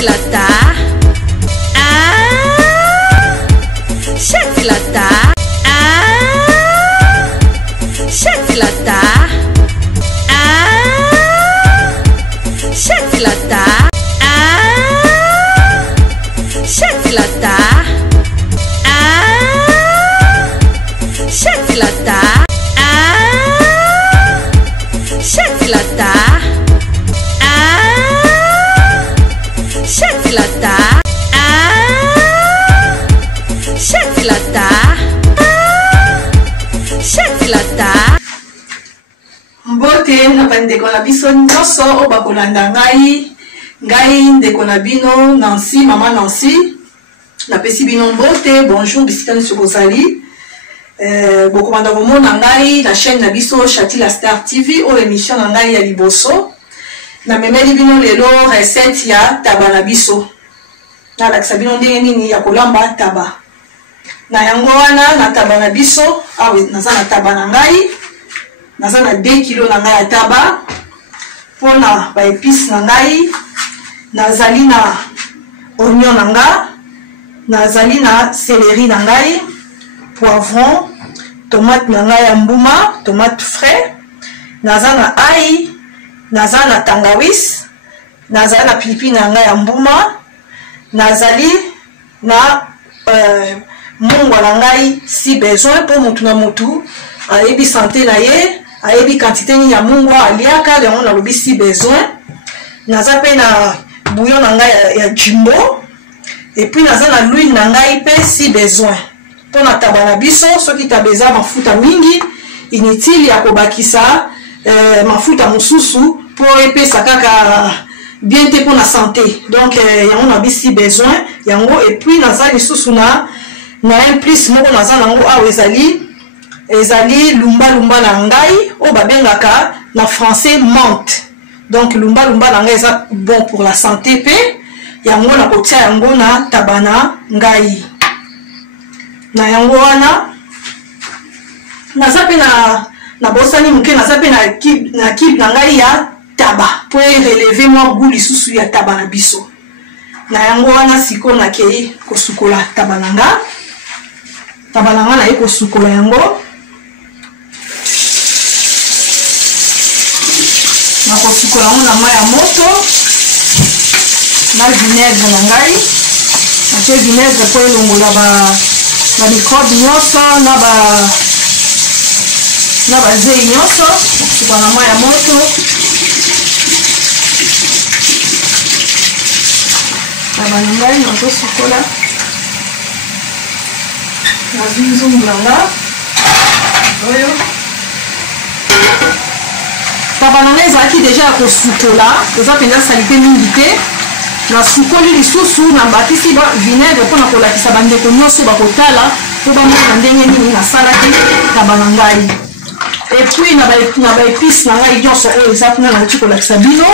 Chatilata. Chatilata. Chatilata. Chatilata. Chatilata. Chatilata. Chatilata. Chatilata. Chatilata. Chatilata. Mbote na bandeko na biso nyonso o bakolanda ngai ndeko na bino Nancy, mama Nancy. Napesi bino mbote, bonjour bisika nso bozali. Bokomanda komona ngai na chaîne na biso Chatila Star TV o émission na ngai ya liboso. Na memeli bino lelo recette ya taba na biso. Na lakisa bino ndenge nini ya kolamba taba. Na yango wana na taba na biso, awe naza na taba na ngai. Naza na 2 kg na ngai ya taba. Pona ba épices na ngai. Nazali na oignon na nga. Nazali na céleri na ngai. Poivron, tomate na ngai ya mbuma, tomate frais. Naza na ail. Naza na tangawis. Nazali na pilipili na ngai ya mbuma. Nazali na mungwa na ngai si besoin pour mutu na mutu. Ayebi santé na ye. Ayebi quantité ni ya mungwa aliaka yango na lobi si besoin. Naza pe na bouillon na ngai ya jumbo. Et puis naza na l'huile na ngai pe si besoin. Pour na taba na biso soki tabeza mafuta mingi inutile ya kobakisa mafuta mususu pour epesa kaka bien te pour la santé. Donc yango na bisi besoin yango. Et puis naza lisusu na un plus moko naza nango awa ezali lumba na ngai o babengaka na français menthe. Donc lumba na ngai eza bon pour la santé pe yango na kotia yango na tabana ngai. Na yango wana naza pe na bosani muke naza pe na kib na ngai ya taba pour relever moi goût lisusu ya taba na biso. Na yango wana siko na kei kosukola taba na nga. Taba na nga na eko sukola yango. Na kosukola yango na mai ya moto. Na vinaigre na ngai. Na tie vinaigre po elongola ba microbe nyonso na ba zei nyonso. Kosukola na mai ya moto. Taba na ngai na kosukola. Na zinzungu na nga. Oyo. Taba na ngai ezalaki deja ya kosukola. Eza mpenza salite mingi te. Na sukoli lisusu na batisi ba vinaigre mpona kolakisa bandeko nyonso bakotala po bamona ndenge nini nasalaki taba na ngai. Et puis na ba épices na ngai nyonso oyo eza kuna nauti kolakisa bino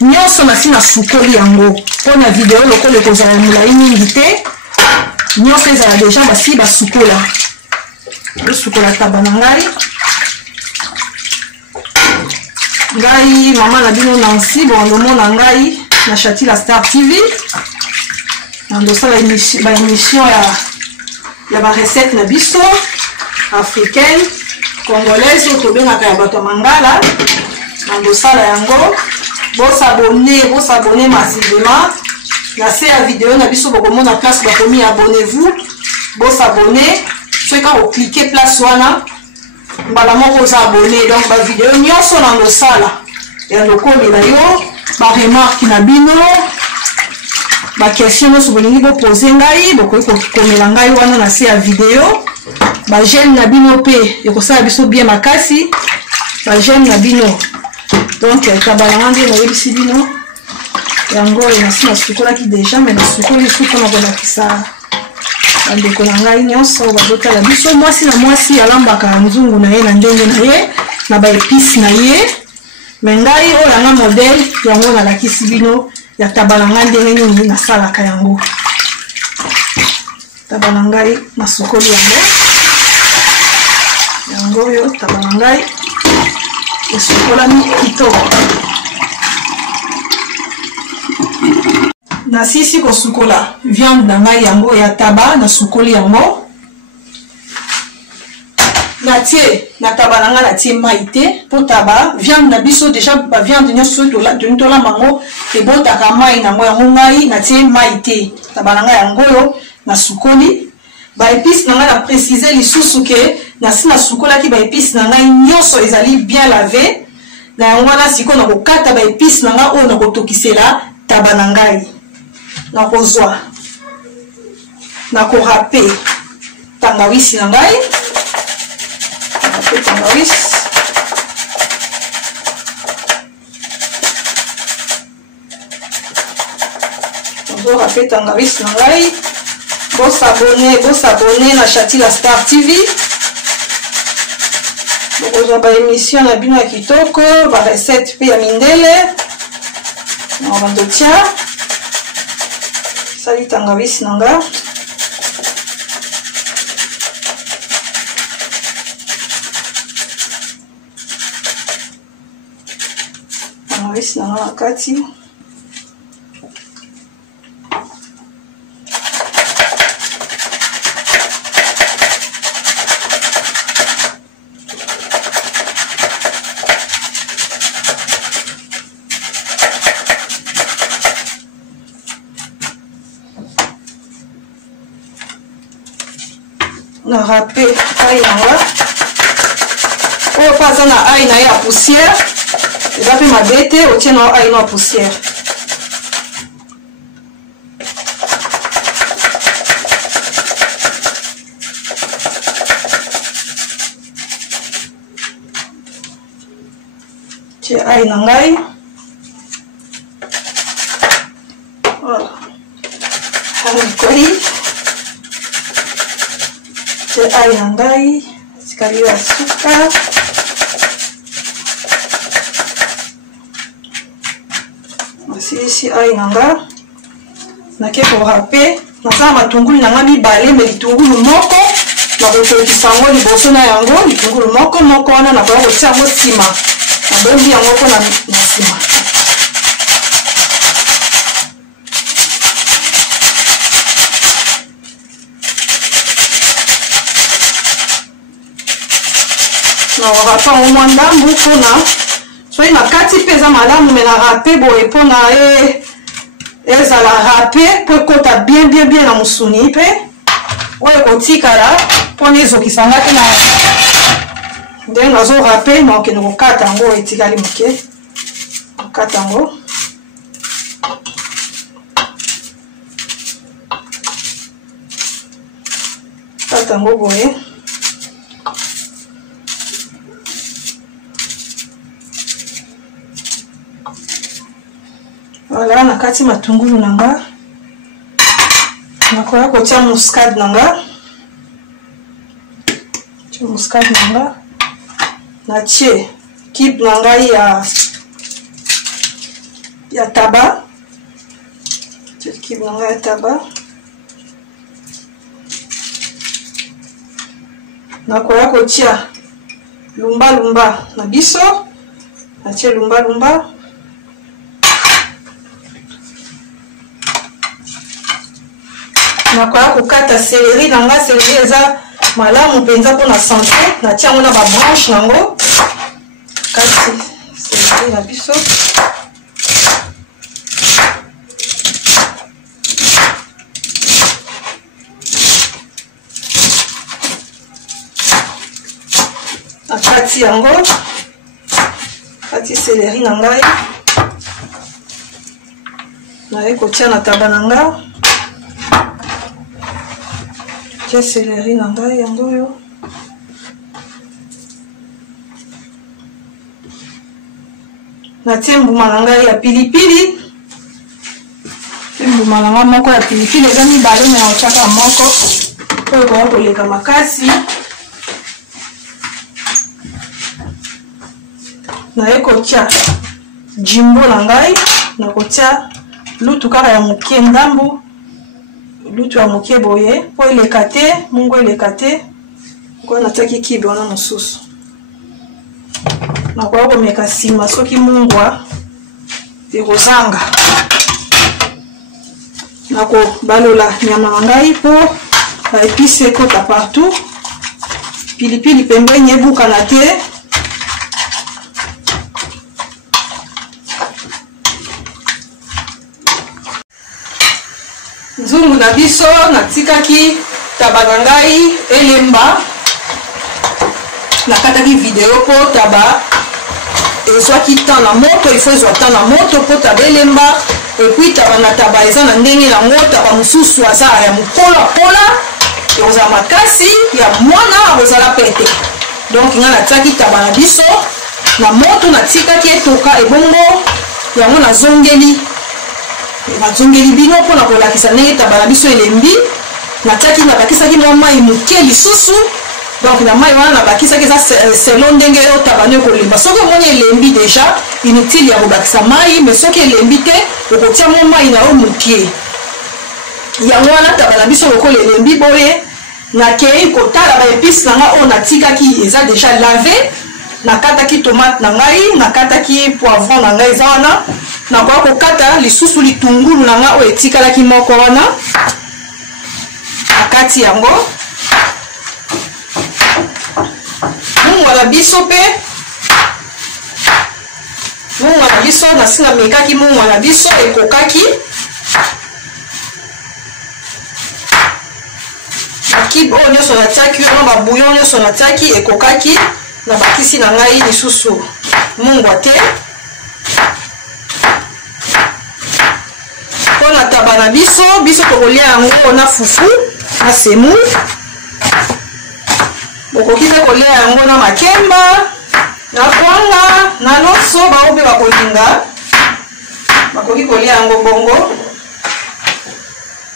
nyonso nasi na sukoli yango. Mpona video lokola ekozala molai mingi te nyonso ezala deja basi basukola. Osukola taba na ngai. Ngai mama na bino Nancy bondomo na ngai na Chatila Star TV. Nandosala ba émission ya ba recette na biso africaine congolaise to bengaka ya bato mangala. Nandosala yango. Bosabone massivement. Na se ya vidéo na biso bokomona place bakomi abonnez-vous. Bosabone. Soki ka cliquer place wana mbala moko za abonné. Donc ba vidéo nyonso nandosala ya lokomi na yo. Ba remarque na bino. Ba question nyonso bolingi bo poser ngai bokoki kokomela ngai wana na se ya vidéo. Ba j'aime na bino pe ekosala biso bien makasi. Ba j'aime na bino. Donc tabalanga nde na yebisi bino yango nasi na sukola ki deja mais na sukoli suko na kolakisa bandeko na ngai nyonso bazotala biso mwasi na mwasi alambaka nzungu na ye na ndenge na ye na ba épices na ye. Mais ngai oyo yanga modèle yango nalakisi bino ya tabalanga ndenge nini nasalaka yango. Tabala ngai na sukoli yango oyo tabala ngai esukolami kitoko. na sisi ko sukola viande na ngai yango ya taba na sukoli yango na tie na taba na ngai na tie maite po taba viande na biso déjà ba viande nyoso to la mango e botaka mai na ngo yango ngai na tie maite taba na ngai yango yo na sukoli ba épices na ngai na préciser lisusu ke na sina sukola ki ba épices na ngai nyoso ezali bien lavé na yango na siko na kokata ba épices na ngai o na kotokisela taba na ngai na kozwa na ko râper tangawisi na ngai râper tangawisi on va râper tangawisi na ngai bon s'abonner na Chatila Star TV kozwa ba émission na bino ya kitoko ba recette pe ya mindele na bandotia sali tangawisi nanga tangawisi nanga na kati na râper aïe nanga oyo mpe aza na aïe na ye ya poussière eza mpe mabe te otie na aïe na poussière tie aïe na ngai alikoli tie aïe na ngai etikali ya suka nasilisi aïe na nga nake korâper nasala matungulu na nga mibale me litungulu moko nakotokisa yango liboso na yango litungulu moko wana nakoya kotia yango nsima nabombi yango mpo na nsima na râper yango mwa ndambu mpona soki na kati mpe eza malamu me na râper boye mpona ezala râper mpo ekota bien na mosuni mpe oyo ekotikala mpona ezokisa nga te na ndenge nazo râper na okende kokata yango etikali moke okata yango kata yango boye voilà na kati matungulu nanga nakoya kotia muscade nanga tia muscade nanga natie kibe na ngai ya taba tie kibe na ngai ya taba nakoya kotia lumba na biso natie lumba nakoya kokata céleri nanga céleri eza malamu mpenza mpona santé natia yango na babranche nango kati céleri na biso nakati yango kati céleri na ngai naye kotia na taba na nga tia céleri na ngai yango oyo natie mbuma na ngai ya pilipili mbuma na ngai moko ya pilipili eza mibale me naotiaka moko oyo koya koleka makasi naye kotia jimbo na ngai nakotia lutu kaka ya moke ndambu lutu ya moke boye po eleka te mungu eleka te kwa natiaki kibe wana mosusu nakoya komeka nsima soki mungwa ekozanga nako balola nyama ngai po ba épice ekota partout. Pilipili pembeni ebuka na te. Nzungu na biso natikaki taba na ngai elemba. Nakataki video po taba ezwaki temps na moto, il faut ezwa temps na moto po taba elemba. Et puis taba na taba eza na ndenge nango, taba mosusu aza ya mopola oza makasi ya mwana ozala pete. Donc nga natiaki taba na biso na moto natikaki etoka ebongo yango nazongeli bino mpona kolakisa ndenge taba na biso elembi. Nabakisaki mwa mai moke lisusu. Donc na mai wana nabakisaki eza selon ndenge oyo taba no ekolemba. Soki omoni elembi deja inutile ya kobakisa mai, mais soki elembi te okotia mwa mai na yo moke. Yango wana taba na biso lokola elembi boye nakei kotala ba épice na nga oyo natikaki eza deja lavé. Nakataki tomate na ngai, nakataki poivron na ngai eza wana. Nakoya kokata lisusu litungulu na nga oyo etikalaki moko wana. Nakati yango. Mungu na biso pe. Mungu na biso nasinga mekaki mungu na biso ekokaki. Kibo nyonso natiaki na ba bouillon nyonso natiaki ekokaki. Na bakisi na ngai lisusu mungu te. Pona taba na biso tokolia yango na fufu na semu. Bokoki pe kolia yango na makemba na kwanga na loso baobe bakolinga. Bakoki kolia yango bongo.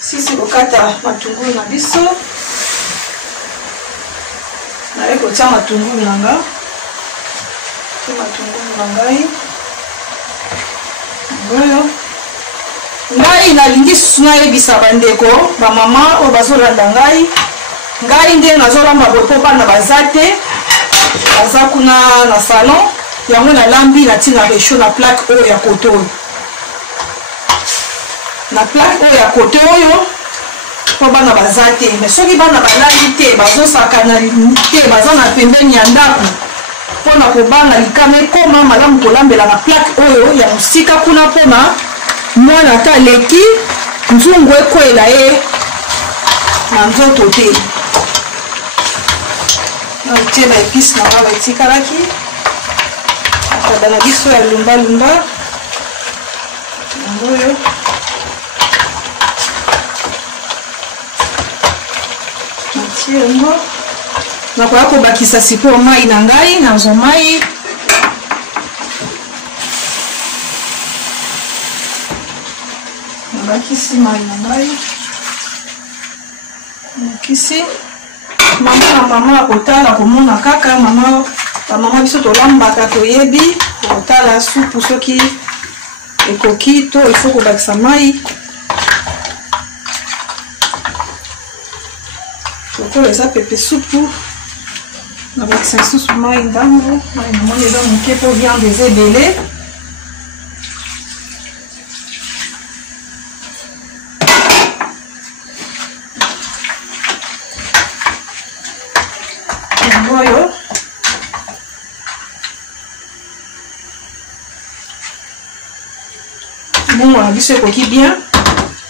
Sisi kokata matungulu na biso. Na kotia matungulu na nga. Matungulu na ngai. Ngoyo. Ngai nalingi susu nayebisa bandeko bamama oyo bazolanda ngai. Ngai nde nazolamba bopo bana baza te. Baza kuna na salon. Yango nalambi natina resho na plaque oyo ya kote oyo. Na plaque oyo ya kote oyo po bana baza te. Mais soki bana balandi te bazosakana te baza na pembeni ya ndako mpona kobanga likama ekoma malamu kolambela na plaque oyo ya mosika kuna mpona mwana ata leki nzungu ekwela ye na nzoto te. Naotie ba épice na nga baetikalaki ataba na biso ya lumbalumba yango oyo. Natie yango nakoya kobakisa sikoyo mai na ngai nazwa mai. Nabakisi mai na ngai. Nakisi mama na mama akotala komona kaka mama biso tolambaka toyebi kotala supu soki ekoki to il faut kobakisa mai. Lokola eza pepe supu nabakisa lisusu mai ndambo mai namoni eza moke mpo viande eza ebele. Yango oyo bongo na biso ekoki bien.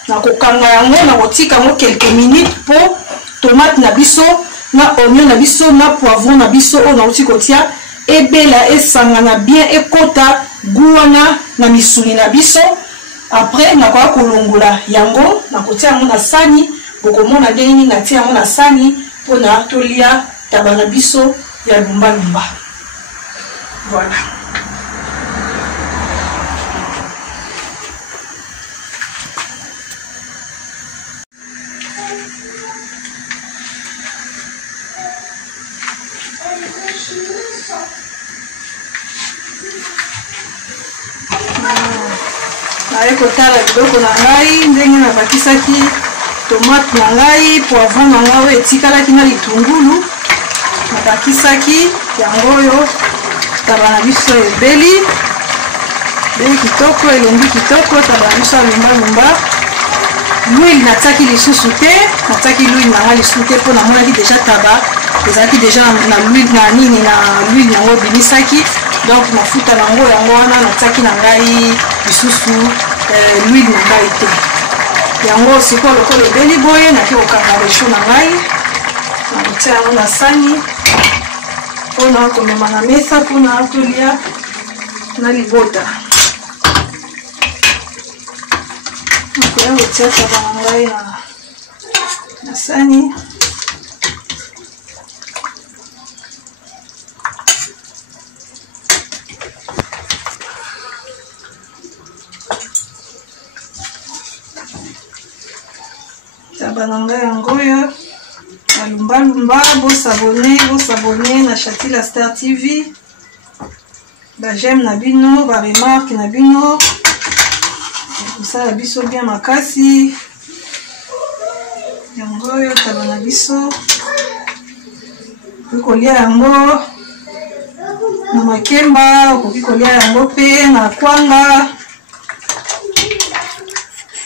Nakokanga yango nakotika yango quelques minutes po tomate na biso na oignon na biso na poivron na biso oyo nauti kotia ebela esangana bien ekota guana na misuni na biso. Après nakoya kolongola yango nakotia yango na sani. Bokomona ndenge nini natia yango na sani mpona tolia taba na biso ya lumbalumba. Voilà. Naye kotala biloko na ngai ndenge nabakisaki tomate na ngai, poivron na ngai etikalaki na litungulu. Nabakisaki yango oyo taba na biso ebeli. Beli kitoko elongi kitoko taba na biso lumbalumba. l'huile nataki lisusu te nataki l'huile nanga lisusu te mpo namonaki déjà taba ezalaki déjà na l'huile na nini na l'huile yango ebimisaki donc mafuta nango yango wana nataki na ngai lisusu l'huile na ngai te yango sikoyo lokola ebeli boye naki kokanga resho na ngai nakotia yango na sani mpona komema na mesa mpona tolia na libota nakoya kotia taba na ngai na sani taba na ngai yango oyo balumbalumba bosabone na Chatila Star TV bajeme na bino baremarke na bino kosala biso bien makasi yango oyo taba na biso okoki kolia yango na makemba okoki kolia yango mpe na kwanga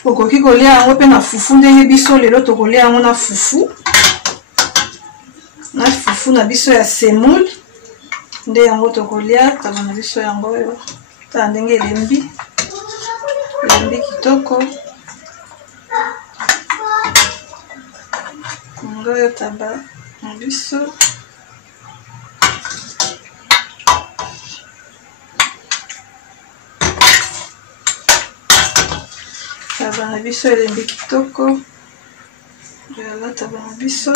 okoki kolia yango mpe na fufu ndenge biso lelo tokolia yango na fufu na biso ya semoule nde yango tokolia taba na biso yango oyo tala ndenge elembi kitoko yango oyo taba na biso taba na biso elembi kitoko yala taba na biso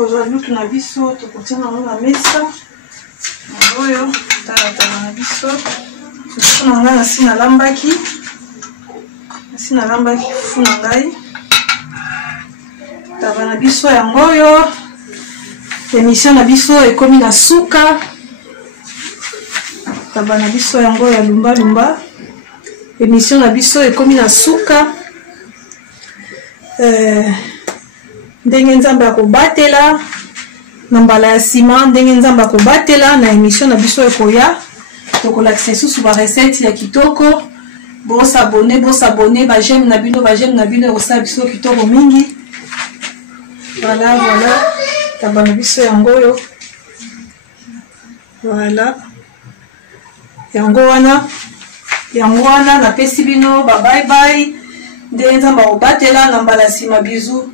kozwa lutu na biso tokotia nango na mesa oyo tala taba na biso fufu na ngai nasi nalambaki fufu na ngai taba na biso yango oyo émission na biso ekomi na suka taba na biso yango ya lumbalumba émission na biso ekomi na suka ndenge nzambe akobatela na mbala ya nsima ndenge nzambe akobatela na émission na biso ekoya tokolakisa lisusu barecette ya kitoko bosabone bajeme na bino ekosala biso kitoko mingi voilà taba na biso yango oyo voilà yango wana napesi bino babai ndenge nzambe akobatela na mbala ya nsima bizu